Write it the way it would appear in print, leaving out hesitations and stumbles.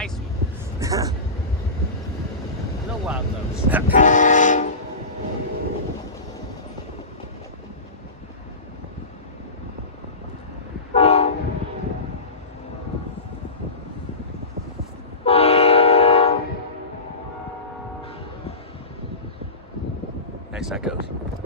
nice ones. No wild those. Nice, that goes.